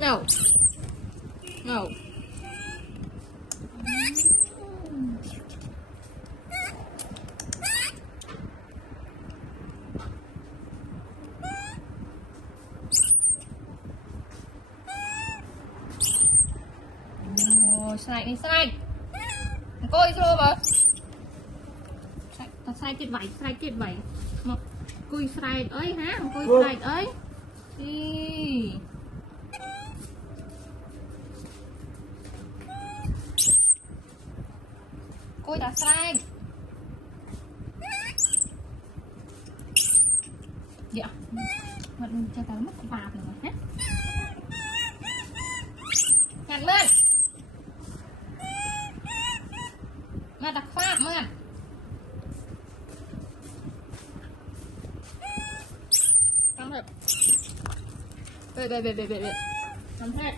No. No. Slide đi slide. Coi rồi mà. Slide chết vậy. Một cùi slide ấy hả? Cùi slide ấy. Đi. Cùi đã slide. Dạ. Mình cho tao mất vào rồi hả? Nhặt lên. Mà đặt pháp mà. Come here. Wait. Come here.